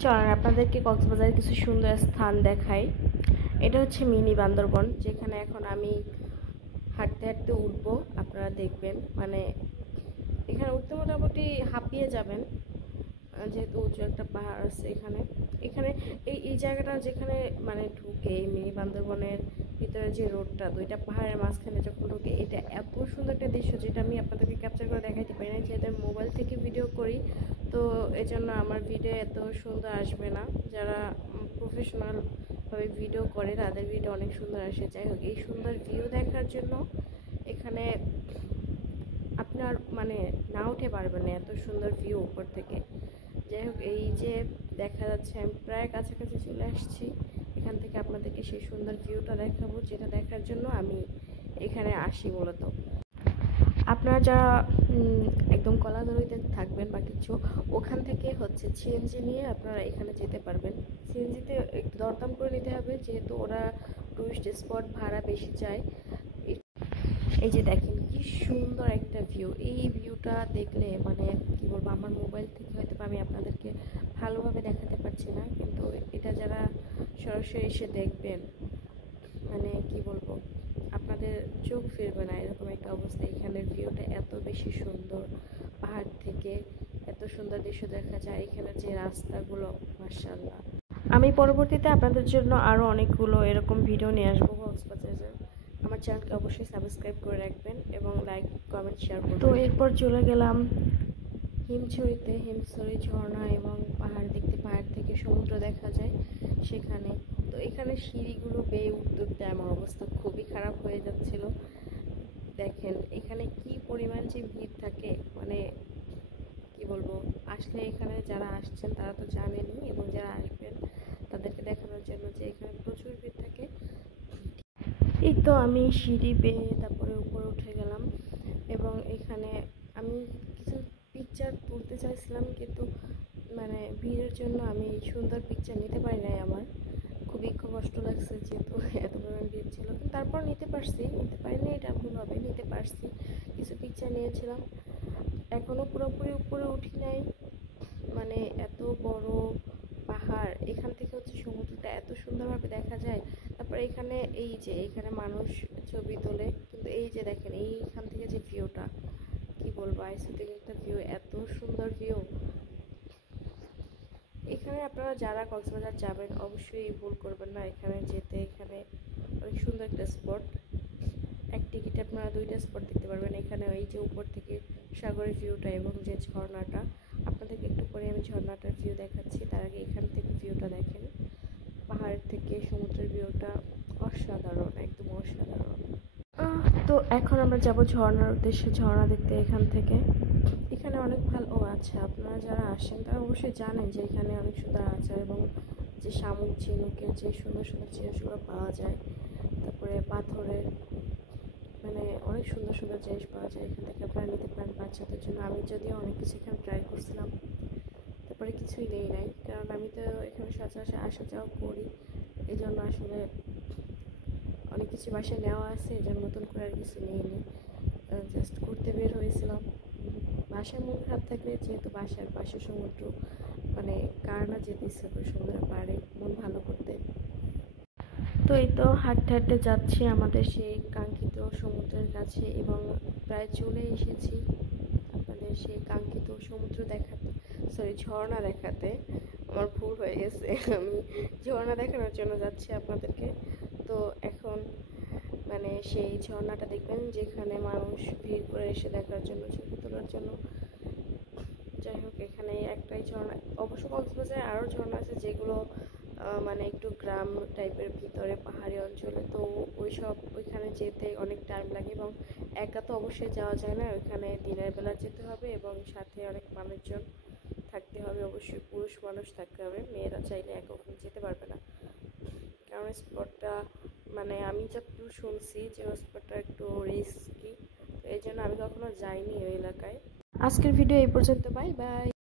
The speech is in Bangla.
চলেন আপনাদেরকে কক্সবাজারের কিছু সুন্দর স্থান দেখাই। এটা হচ্ছে মিনি বান্দরবন, যেখানে এখন আমি হাঁটতে হাঁটতে উঠবো। আপনারা দেখবেন, মানে এখানে উঠতে মোটামুটি হাঁপিয়ে যাবেন, যেহেতু উঁচু একটা পাহাড় আছে এখানে। এখানে এই জায়গাটা যেখানে মানে ঢুকে এই মিনি বান্দরবনের ভিতরে, যে রোডটা দুইটা পাহাড়ের মাঝখানে যখন ঢুকে, এটা এত সুন্দর একটা দৃশ্য যেটা আমি আপনাদেরকে ক্যাপচার করে দেখাইতে পারি না, যেহেতু মোবাইল থেকে ভিডিও করি। তো এই জন্য আমার ভিডিও এত সুন্দর আসবে না। যারা প্রফেশনাল ভাবে ভিডিও করে তাদের ভিডিও অনেক সুন্দর আসে। যাই হোক, এই সুন্দর ভিউ দেখার জন্য এখানে আপনার মানে না উঠে পারবেন না, এত সুন্দর ভিউ উপর থেকে। যাই হোক, এই যে দেখা যাচ্ছে আমি প্রায় কাছাকাছি চলে আসছি। এখান থেকে আপনাদেরকে সেই সুন্দর ভিউটা দেখাবো, যেটা দেখার জন্য আমি এখানে আসি মূলত। আপনারা যারা একদম কলাতলিতে থাকবেন বা কিছু, ওখান থেকে হচ্ছে সিএনজি নিয়ে আপনারা এখানে যেতে পারবেন। সিএনজিতে একটু দরদাম করে নিতে হবে, যেহেতু ওরা টুরিস্ট স্পট ভাড়া বেশি চায়। এই যে দেখেন কি সুন্দর একটা ভিউ। এই ভিউটা দেখলে মানে কি বলবো, আমার মোবাইল থেকে হয়তো আমি আপনাদেরকে ভালোভাবে দেখাতে পারছি না, কিন্তু এটা যারা সরাসরি এসে দেখবেন, মানে কি বলবো, আপনাদের চোখ ফিরবে না এরকম একটা অবস্থা। এখানের ভিউটা এত বেশি সুন্দর, পাহাড় থেকে এত সুন্দর দৃশ্য দেখা যায়। এখানে যে রাস্তাগুলো, মাশাআল্লাহ। আমি পরবর্তীতে আপনাদের জন্য আরও অনেকগুলো এরকম ভিডিও নিয়ে আসবো কক্সবাজারের। আমার চ্যানেলকে অবশ্যই সাবস্ক্রাইব করে রাখবেন এবং লাইক কমেন্ট শেয়ার করবেন। তো এরপর চলে গেলাম হিমছড়িতে। হিমছড়ি ঝর্ণা এবং পাহাড় দেখতে, পাহাড় থেকে সমুদ্র দেখা যায় সেখানে। তো এখানে সিঁড়িগুলো বেয়ে উঠতে উঠতে আমার অবস্থা খুবই খারাপ হয়ে যাচ্ছিল। দেখেন এখানে কি পরিমাণ যে ভিড় থাকে, মানে কি বলবো। আসলে এখানে যারা আসছেন তারা তো জানেনই, এবং যারা আসবেন তাদেরকে দেখানোর জন্য যে এখানে প্রচুর ভিড় থাকে। এই তো আমি সিঁড়ি বেয়ে তারপরে উপরে উঠে গেলাম, এবং এখানে আমি কিছু পিকচার তুলতে চাইছিলাম, কিন্তু মানে ভিড়ের জন্য আমি সুন্দর পিকচার নিতে পারি নাই। আমার খুবই কষ্ট লাগছে, যেহেতু এত পরিমাণ ভিড় ছিল। কিন্তু তারপর নিতে পারিনি, এটা ভুল হবে, নিতে পারছি। কিছু পিকচার নিয়েছিলাম। এখনও পুরোপুরি উপরে উঠি নাই, মানে এত বড় পাহাড়। এখান থেকে হচ্ছে সমুদ্রটা এত সুন্দরভাবে দেখা যায়। তারপর এখানে এই যে এখানে মানুষ ছবি তোলে, কিন্তু এই যে দেখেন এইখান থেকে যে ভিউটা, কি বলবো, আইসোটিক একটা ভিউ, এত সুন্দর ভিউ। এখানে আপনারা যারা কক্সবাজার যাবেন অবশ্যই ভুল করবেন না এখানে যেতে। এখানে অনেক সুন্দর একটা স্পট। এক টিকিটে আপনারা দুইটা স্পট দেখতে পারবেন। এখানে ওই যে উপর থেকে সাগরের ভিউটা এবং যে ঝর্ণাটা, আপনাদেরকে একটু পরে আমি ঝর্ণাটার ভিউ দেখাচ্ছি। তার আগে এখান থেকে ভিউটা দেখেন, পাহাড় থেকে সমুদ্রের ভিউটা অসাধারণ, একদম অসাধারণ। তো এখন আমরা যাব ঝর্ণার উদ্দেশ্যে, ঝর্ণা দেখতে। এখান থেকে এখানে অনেক ভালো। ও আচ্ছা, আপনারা যারা আসেন তারা অবশ্যই জানেন যে এখানে অনেক সুন্দর আচার এবং যে শামুক ঝিনুকের যে সুন্দর সুন্দর জিনিসগুলো পাওয়া যায়। তারপরে পাথরের মানে অনেক সুন্দর সুন্দর জিনিস পাওয়া যায় এখান থেকে, আপনারা নিতে পারেন বাচ্চাদের জন্য। আমি যদিও অনেক কিছু এখানে ট্রাই করছিলাম, তারপরে কিছুই নেই নাই, কারণ আমি তো এখানে সচরাচর আসা যাওয়া করি। এই জন্য আসলে অনেক কিছু বাসায় নেওয়া আছে, এই জন্য নতুন করে আর কিছু নিইনি। জাস্ট ঘুরতে বের হয়েছিলাম। বাসায় মন খারাপ থাকলে, যেহেতু বাসার পাশে সমুদ্র, মানে কার না যেতে ইচ্ছে করে সমুদ্রের পাড়ে মন ভালো করতে। তো এই তো হাঁটতে হাঁটতে যাচ্ছি আমাদের সেই কাঙ্ক্ষিত সমুদ্রের কাছে, এবং প্রায় চলে এসেছি আপনাদের সেই কাঙ্ক্ষিত সমুদ্র দেখাতে, সরি ঝর্ণা দেখাতে। আমার ভুল হয়ে গেছে, আমি ঝর্ণা দেখানোর জন্য যাচ্ছি আপনাদেরকে। তো এখন মানে সেই ঝর্ণাটা দেখবেন, যেখানে মানুষ ভিড় করে এসে দেখার জন্য, ছবি তোলার জন্য। যাই হোক, এখানে একটাই ঝর্ণা। অবশ্য কক্সবাজারে আরও ঝর্ণা আছে, যেগুলো মানে একটু গ্রাম টাইপের ভিতরে পাহাড়ি অঞ্চলে। তো ওইখানে যেতে অনেক টাইম লাগে, এবং একা তো অবশ্যই যাওয়া যায় না। ওইখানে দিনের বেলা যেতে হবে, এবং সাথে অনেক মানুষজন থাকতে হবে, অবশ্যই পুরুষ মানুষ থাকতে হবে। মেয়েরা চাইলে একা ওখানে যেতে পারবে না, কারণ স্পটটা মানে আমি যতটুকু শুনছি যে ওই স্পটটা একটু রিস্কি। তো এই জন্য আমি কখনো যাইনি ওই এলাকায়। আজকের ভিডিও এই পর্যন্ত, বাই বাই।